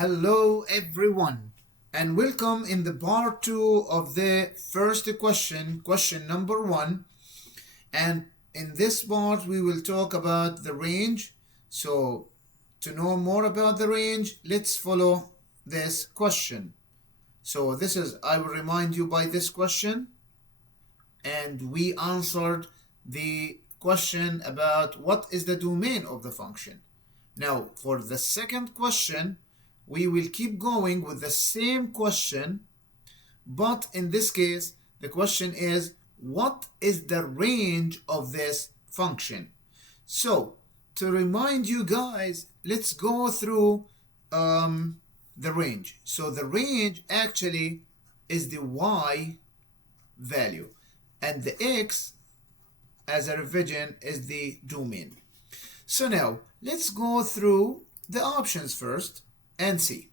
Hello everyone and welcome in the part 2 of the first question number 1, and in this part we will talk about the range. So to know more about the range, let's follow this question. So I will remind you by this question, and we answered the question about what is the domain of the function. Now for the second question, we will keep going with the same question, but in this case the question is, what is the range of this function? So to remind you guys, let's go through the range. So the range actually is the y value, and the x, as a revision, is the domain. So now let's go through the options first and see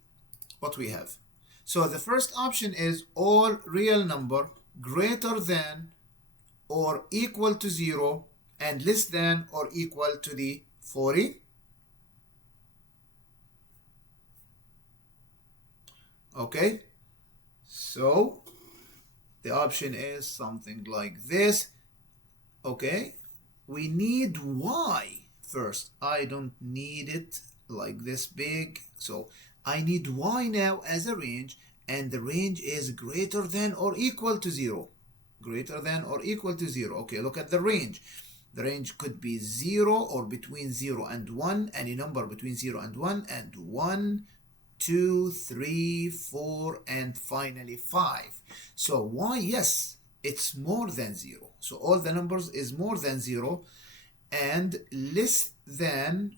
what we have. So the first option is all real number greater than or equal to 0 and less than or equal to the 40. Okay, so the option is something like this. Okay, we need y first. I don't need it like this big, so I need y now as a range, and the range is greater than or equal to 0. Greater than or equal to 0. Okay, look at the range. The range could be 0 or between 0 and 1, any number between 0 and 1, and 1, 2, 3, 4, and finally 5. So y, yes, it's more than 0. So all the numbers is more than 0, and less than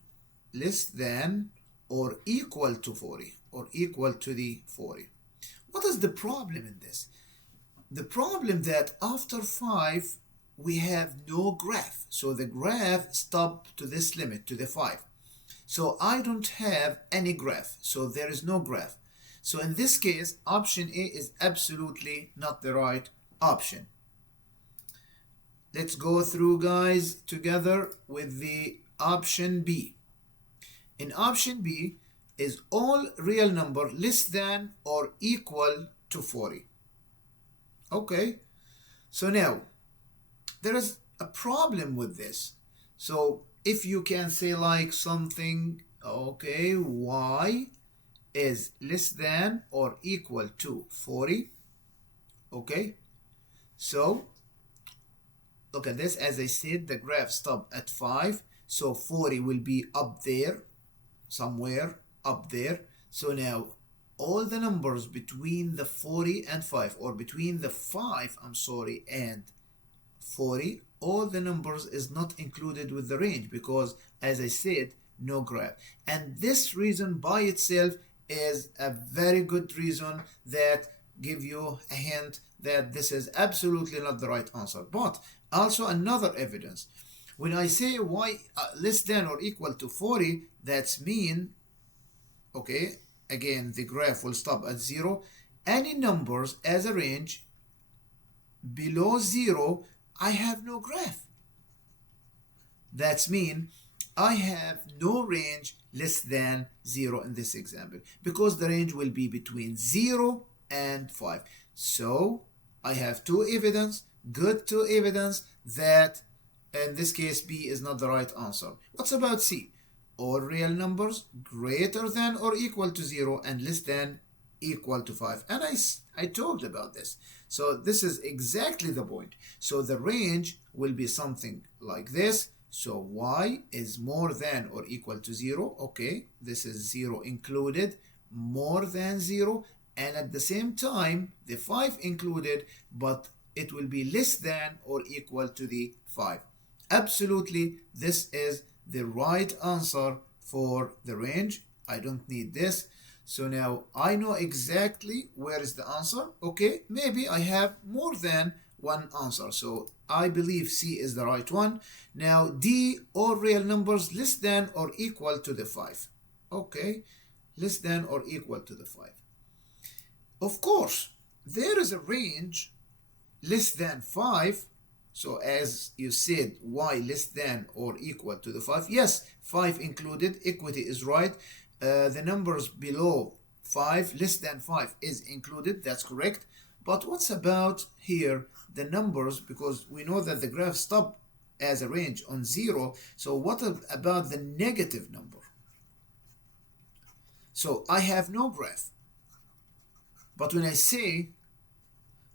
or equal to 40, or equal to the 40. What is the problem in this? The problem that after 5 we have no graph, so the graph stopped to this limit, to the 5. So I don't have any graph, so there is no graph. So in this case, option A is absolutely not the right option. Let's go through, guys, together with the option B. In option B is all real number less than or equal to 40. Okay, so now there is a problem with this. So if you can say like something, okay, y is less than or equal to 40. Okay, so look at this. As I said, the graph stopped at 5, so 40 will be up there, somewhere up there. So now all the numbers between the 40 and 5, or between the 5, and 40, all the numbers is not included with the range, because as I said, no graph. And this reason by itself is a very good reason that give you a hint that this is absolutely not the right answer. But also another evidence, when I say y less than or equal to 40, that's mean, okay, again the graph will stop at 0. Any numbers as a range below 0, I have no graph. That's mean I have no range less than 0 in this example, because the range will be between 0 and 5. So I have two evidence, that in this case B is not the right answer. What's about C? All real numbers greater than or equal to 0 and less than equal to 5. And I talked about this. So this is exactly the point. So the range will be something like this. So y is more than or equal to 0. Okay, this is 0 included, more than 0, and at the same time the 5 included, but it will be less than or equal to the 5. Absolutely, this is the right answer for the range. I don't need this. So now I know exactly where is the answer. Okay, maybe I have more than one answer, so I believe C is the right one. Now D, all real numbers less than or equal to the 5. Okay, less than or equal to the 5. Of course, there is a range less than 5. So as you said, y less than or equal to the 5. Yes, 5 included, equity is right. The numbers below 5 less than 5 is included, that's correct. But what's about here the numbers, because we know that the graph stopped as a range on 0, so what about the negative number? So I have no graph, but when I say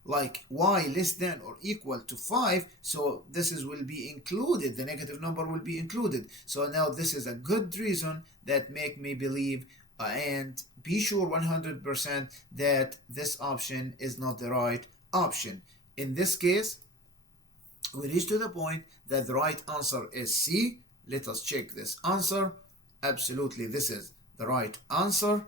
like y less than or equal to 5, so this is will be included, the negative number will be included. So now this is a good reason that make me believe and be sure 100% that this option is not the right option. In this case, we reach to the point that the right answer is C. Let us check this answer. Absolutely, this is the right answer.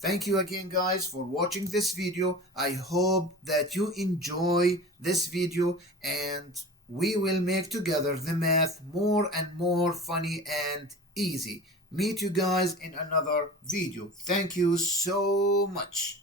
Thank you again, guys, for watching this video. I hope that you enjoy this video and we will make together the math more and more funny and easy. Meet you guys in another video. Thank you so much.